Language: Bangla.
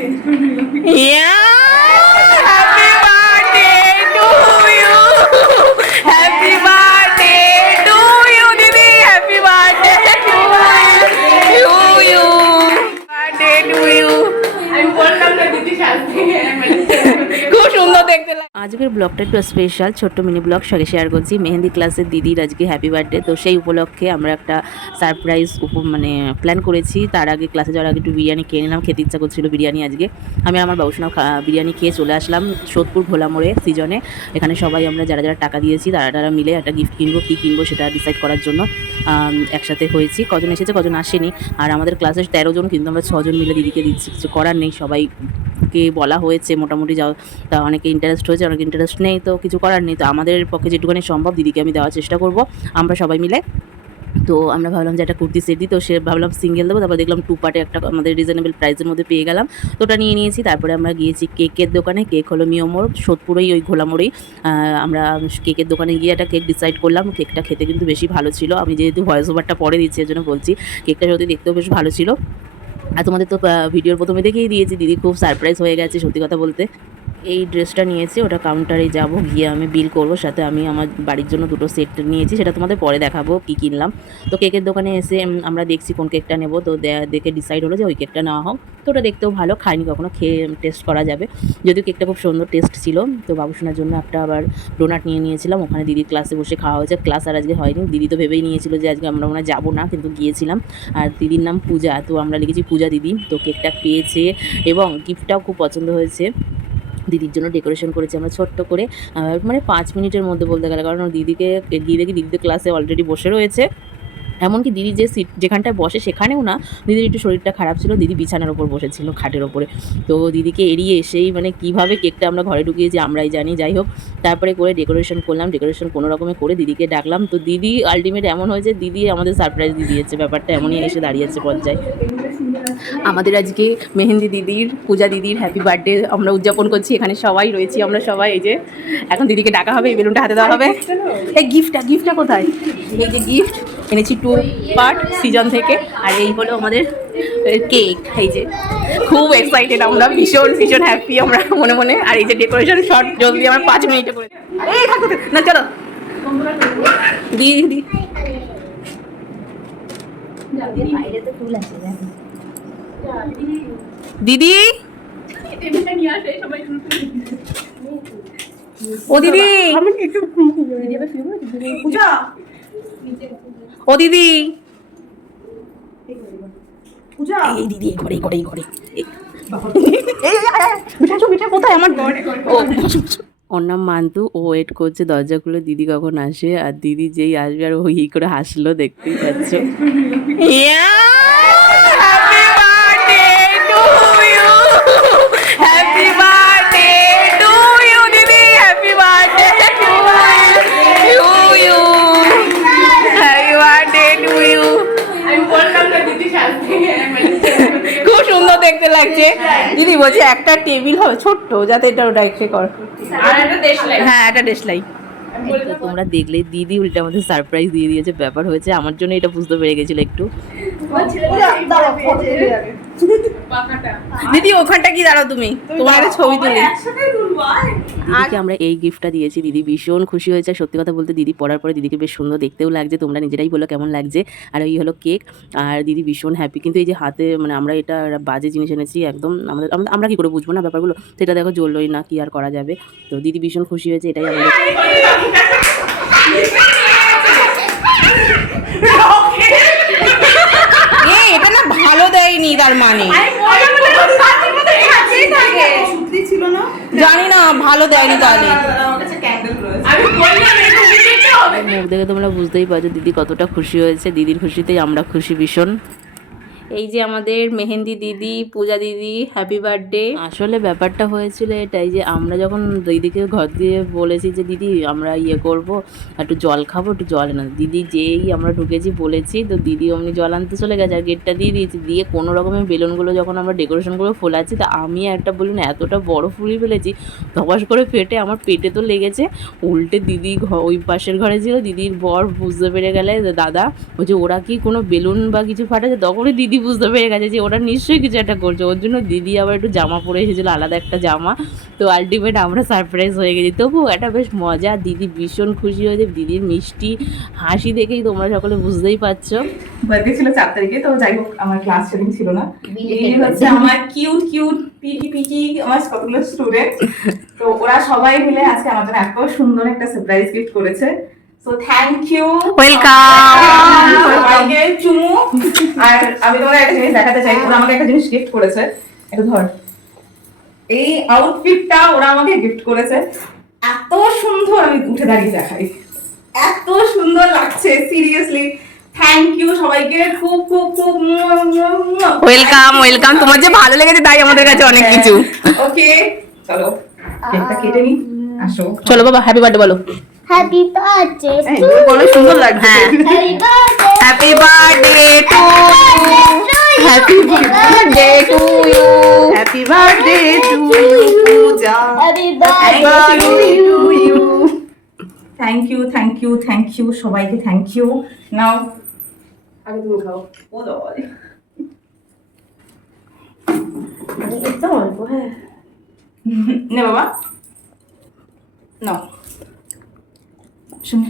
হ্যাপি বার্থডে টু ইউ দিদি, happy birthday to you, birthday to you. আমি বললাম না দিদি শাস্তি, খুব সুন্দর দেখতে লাগে। আজকের ব্লগটা একটু স্পেশাল, ছোট্ট মিনি ব্লগ সঙ্গে শেয়ার করছি। মেহেন্দি ক্লাসের দিদির আজকে হ্যাপি বার্থডে, তো সেই উপলক্ষে আমরা একটা সারপ্রাইজ মানে প্ল্যান করেছি। তার আগে ক্লাসে যাওয়ার আগে একটু বিরিয়ানি খেয়ে নিলাম, খেতে ইচ্ছা করছিল বিরিয়ানি। আজকে আমি আমার বাবুসোনা বিরিয়ানি খেয়ে চলে আসলাম সোদপুর ভোলা মোড়ে সিজনে। এখানে সবাই আমরা যারা যারা টাকা দিয়েছি তারা মিলে একটা গিফট কিনবো, কী কিনবো সেটা ডিসাইড করার জন্য একসাথে হয়েছি। কজন এসেছে কজন আসেনি, আর আমাদের ক্লাসের 13 জন, কিন্তু আমরা 6 জন মিলে দিদিকে দিচ্ছি। কিছু করার নেই, সবাইকে বলা হয়েছে মোটামুটি যাও, তা অনেকে ইন্টারেস্ট হয়েছে, অনেকে ইন্টারেস্ট নেই, তো কিছু করার নেই। তো আমাদের পক্ষে যেটুকুনি সম্ভব দিদিকে আমি দেওয়ার চেষ্টা করব আমরা সবাই মিলে। তো আমরা ভাবলাম যে একটা কুর্তি সেট দিই, তো সে ভাবলাম সিঙ্গেল দেবো, তারপর দেখলাম 2 পার্টে একটা আমাদের রিজনেবল প্রাইসের মধ্যে পেয়ে গেলাম, তো ওটা নিয়ে নিয়েছি। তারপরে আমরা গিয়েছি কেকের দোকানে। কেক হলো মিয়মোর, সোদপুরেই ওই ঘোলামোড়েই। আমরা কেকের দোকানে গিয়ে একটা কেক ডিসাইড করলাম। কেকটা খেতে কিন্তু বেশি ভালো ছিল। আমি যেহেতু ভয়েস ওভারটা পরে দিচ্ছি এর জন্য বলছি, কেকটা সত্যি দেখতেও বেশ ভালো ছিল। আর তোমাদের তো ভিডিওর প্রথমে দেখেই দিয়েছি, দিদি খুব সারপ্রাইজ হয়ে গেছে সত্যি কথা বলতে। এই ড্রেসটা নিয়েছি, ওটা কাউন্টারে যাব, গিয়ে আমি বিল করব। সাথে আমি আমার বাড়ির জন্য 2টো সেট নিয়েছি, সেটা তোমাদের পরে দেখাবো কী কিনলাম। তো কেকের দোকানে এসে আমরা দেখছি কোন কেকটা নেব, তো দেখে ডিসাইড হলো যে ওই কেকটা নেওয়া হোক। তো ওটা দেখতেও ভালো, খাইনি কখনো, খেয়ে টেস্ট করা যাবে। যদিও কেকটা খুব সুন্দর টেস্ট ছিল। তো বাবুসোনার জন্য একটা আবার ডোনাট নিয়ে নিয়েছিলাম, ওখানে দিদির ক্লাসে বসে খাওয়া হয়েছে। ক্লাস আর আজকে হয়নি, দিদি তো ভেবেই নিয়েছিল যে আজকে আমরা মনে যাবো না, কিন্তু গিয়েছিলাম। আর দিদির নাম পূজা, তো আমরা লিখেছি পূজা দিদি। তো কেকটা পেয়েছে এবং গিফটটাও খুব পছন্দ হয়েছে। দিদির জন্য ডেকোরেশন করেছি আমরা ছোট্ট করে, মানে 5 মিনিটের মধ্যে বলতে গেলে, কারণ দিদিকে গিয়ে দেখি দিদি তো ক্লাসে অলরেডি বসে রয়েছে। এমনকি দিদি যে সিট যেখানটায় বসে সেখানেও না, দিদির একটু শরীরটা খারাপ ছিল, দিদি বিছানার ওপর বসেছিল, খাটের ওপরে। তো দিদিকে এড়িয়ে এসেই মানে কীভাবে কেকটা আমরা ঘরে ঢুকিয়েছি আমরাই জানি। যাই হোক, তারপরে করে ডেকোরেশন করলাম, ডেকোরেশন কোনো রকমে করে দিদিকে ডাকলাম। তো দিদি আলটিমেট এমন হয়েছে, দিদি আমাদের সারপ্রাইজ দিয়ে দিয়েছে, ব্যাপারটা এমনই এসে দাঁড়িয়েছে পর্যায়ে। আমাদের আজকে মেহেন্দি দিদির, পূজা দিদির হ্যাপি বার্থডে আমরা উদযাপন করছি। এখানে সবাই রয়েছি আমরা সবাই। এই যে এখন দিদিকে ডাকা হবে, এই বেলুনটা হাতে দেওয়া হবে। এই গিফটটা কোথায়? এই যে গিফট এনেছি 2 পার্ট সিজন থেকে। আর এই হলো আমাদের কেক। এই যে খুব এক্সাইটেড আমরা, ভীষণ ভীষণ হ্যাপি আমরা মনে মনে। আর এই যে ডেকোরেশন শর্ট জলদি আমরা 5 মিনিটে করে, এই থাকো না, চলো দিদি দিদি ও দিদি, ও দিদি, এই দিদি ঘরে কোথায় আমার ওর নাম মান্তু। ও ওয়েট করছে দরজা খুলে দিদি কখন আসে, আর দিদি যেই আসবে আর ও ই করে হাসলো, দেখতেই পাচ্ছ। হ্যাপি বার্থডে টু ইউ দিদি, happy birthday to you, happy birthday to you. আমি বললাম না দিদি শাস্তি, খুব সুন্দর দেখতে লাগছে। দিদি বলছে একটা টেবিল হবে ছোট্ট, যাতে এটা ওটা এসে কর, আর একটা দেশলাই। হ্যাঁ, একটা দেশলাই। তোমরা দেখলে দিদি উল্টে আমাদের সারপ্রাইজ দিয়ে দিয়েছে। ব্যাপার হয়েছে আমার জন্য, এটা বুঝতে পেরে গেছিল একটু। দিদি ওখানটা কি দাঁড়াও, তুমি তোমার একটা ছবি তুলি। দিদিকে আমরা এই গিফটটা দিয়েছি, দিদি ভীষণ খুশি হয়েছে। সত্যি কথা বলতে দিদি পড়ার পরে দিদিকে বেশ সুন্দর দেখতেও লাগছে, তোমরা নিজেরাই বলো কেমন লাগছে। আর এই হলো কেক, আর দিদি ভীষণ হ্যাপি। কিন্তু এই যে হাতে মানে আমরা এটা বাজে জিনিস এনেছি একদম, আমরা কি করে বুঝবো না ব্যাপারগুলো, তো এটা দেখো জ্বললোই না, কি আর করা যাবে। তো দিদি ভীষণ খুশি হয়েছে, এটাই আমাদের। এটা না ভালো দেয়নি, তার মানে জানি না ভালো দেয়নি। তাহলে মুখ দেখে তোমরা বুঝতেই পারছো দিদি কতটা খুশি হয়েছে। দিদির খুশিতেই আমরা খুশি ভীষণ। এই যে আমাদের মেহেন্দি দিদি, পূজা দিদি, হ্যাপি বার্থডে। আসলে ব্যাপারটা হয়েছিল এটাই যে আমরা যখন দিদিকে ঘর দিয়ে বলেছি যে দিদি আমরা করব, একটু জল খাবো, একটু জল এনে, দিদি যেই আমরা ঢুকেছি বলেছি, তো দিদি অমনি জল আনতে চলে গেছে আর গেটটা দিয়ে দিয়েছি। দিয়ে কোনো রকমের বেলুনগুলো যখন আমরা ডেকোরেশনগুলো ফোলাচ্ছি, তা আমি একটা বেলুন এতটা বড় ফুলিয়ে ফেলেছি, ধপাস করে ফেটে আমার পেটে তো লেগেছে। উল্টে দিদি ওই পাশের ঘরে ছিল, দিদির বর বুঝতে পেরে গেলে দাদা বলছে ওরা কি কোনো বেলুন বা কিছু ফাটাচ্ছে, তখনই দিদি বুঝতে পেরে গেছে যে ওরা নিশ্চয়ই কিছু একটা করছে, ওর জন্য দিদি আবার একটু জামা পরে এসেছিল, আলাদা একটা জামা। তো আলটিমেট আমরা সারপ্রাইজ হয়ে গেছি। তবু এটা বেশ মজা, দিদি ভীষণ খুশি হয়েছে, দিদির মিষ্টি হাসি দেখেই তোমরা সকলে বুঝতেই পারছো। বার্থডে ছিল 4 তারিখে, তো যাই হোক আমার ক্লাস সেদিন ছিল না। এই হচ্ছে আমার কিউট কিউট পিটি পিটি আমার কতগুলো স্টুডেন্ট, তো ওরা সবাই মিলে আজকে আমার জন্য এত সুন্দর একটা সারপ্রাইজ গিফট করেছে। So thank you, welcome. সবাইকে চুমু। আর আমি তোমাদের একটা জিনিস দেখাতে চাই, ওরা আমাকে একটা জিনিস গিফট করেছে, একটু ধর। এই আউটফিটটা ওরা আমাকে গিফট করেছে, এত সুন্দর, আমি উঠে দাঁড়িয়ে দেখাই, এত সুন্দর লাগছে সিরিয়াসলি। থ্যাংক ইউ সবাইকে, খুব খুব খুব ওয়েলকাম ওয়েলকাম, তোমার যে ভালো লেগেছে তাই আমাদের কাছে অনেক কিছু। ওকে চলো কেকটা কেটে নি, আসো। চলো বাবা হ্যাপি বার্থডে বলো। Happy birthday এই to বলো, সুন্দর লাগছে। হ্যাঁ। Happy birthday. Happy birthday to you, happy birthday to you Puja, Happy happy birthday birthday to you. Thank you thank you thank you সবাইকে, থ্যাংক ইউ। নাও আগে তুমি খাও। ও বাবা রে, একদম অল্প। হ্যাঁ নে বাবা, নাও শুনে